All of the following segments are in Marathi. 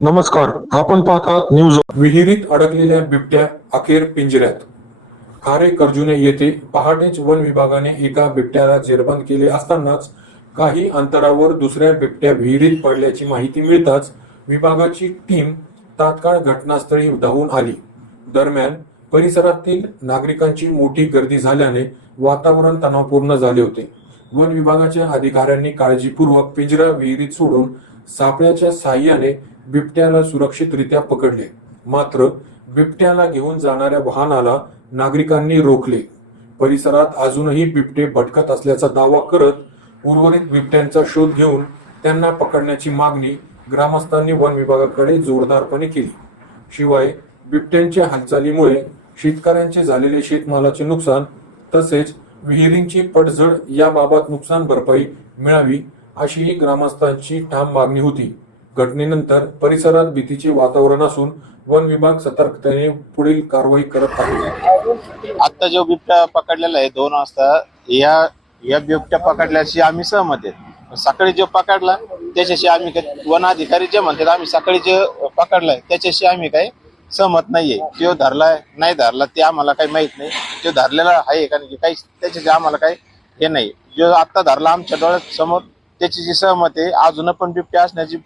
नमस्कार आपण पाहतात न्यूज विहिरीत अडकलेल्या बिबट्या अखेर पिंजऱ्यात. खारे कर्जुने येथे पहाटेच वन विभागाने एका बिबट्याला जेरबंद केले असतानाच काही अंतरावर दुसऱ्या बिबट्या विहिरीत पडल्याची माहिती मिळताच विभागाची टीम तात्काळ घटनास्थळी धावून आली. दरम्यान परिसरातील नागरिकांची मोठी गर्दी झाल्याने वातावरण तणावपूर्ण झाले होते. वन विभागाच्या अधिकाऱ्यांनी काळजीपूर्वक पिंजरा विहिरीत सोडून सापळ्याच्या साह्याने बिबट्याला सुरक्षितरित्या पकडले. मात्र बिबट्याला घेऊन जाणाऱ्या वाहनाला नागरिकांनी रोखले. परिसरात अजूनही बिबटे भटकत असल्याचा दावा करत उर्वरित बिबट्यांचा शोध घेऊन त्यांना पकडण्याची मागणी ग्रामस्थांनी वन विभागाकडे जोरदारपणे केली. शिवाय बिबट्यांच्या हालचालीमुळे शेतकऱ्यांचे झालेले शेतमालाचे नुकसान तसेच विहिरींची पडझड याबाबत नुकसान भरपाई मिळावी अशीही ग्रामस्थांची ठाम मागणी होती. घटनेनंतर परिसरात भीतीचे वातावरण असून वन विभाग सतर्कतेने पुढील कारवाई करत आहे. आता जो बिबट्या पकडलेला आहे दोन वाजता या या बिबट्या पकडल्याशी आम्ही सहमत आहेत सकाळी जो पकडला त्याच्याशी आम्ही वन अधिकारी जे म्हणतात आम्ही सकाळी जे पकडलाय त्याच्याशी आम्ही काय सहमत नाहीये. तो धरलाय नाही धरला ते आम्हाला काही माहीत नाही. तो धरलेला आहे कारण की काही त्याच्याशी आम्हाला काही हे नाही. जो आत्ता धरला आमच्या डोळ्यात समोर त्याची जी सहमत आहे. अजून पण बिबट्या असण्याची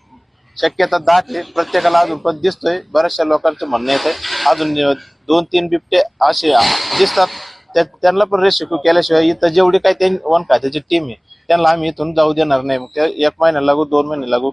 शक्यता दाट आहे प्रत्येकाला अजून पण दिसतोय. बऱ्याचशा लोकांचं म्हणणं येत आहे अजून दोन तीन बिबटे असे दिसतात. त्या- त्यांना पण रेस्क्यू केल्याशिवाय इथं जेवढी काही त्यांनी वन खात्याची टीम आहे त्यांना आम्ही इथून जाऊ देणार नाही. मग त्या एक महिना लागू दोन महिने लागू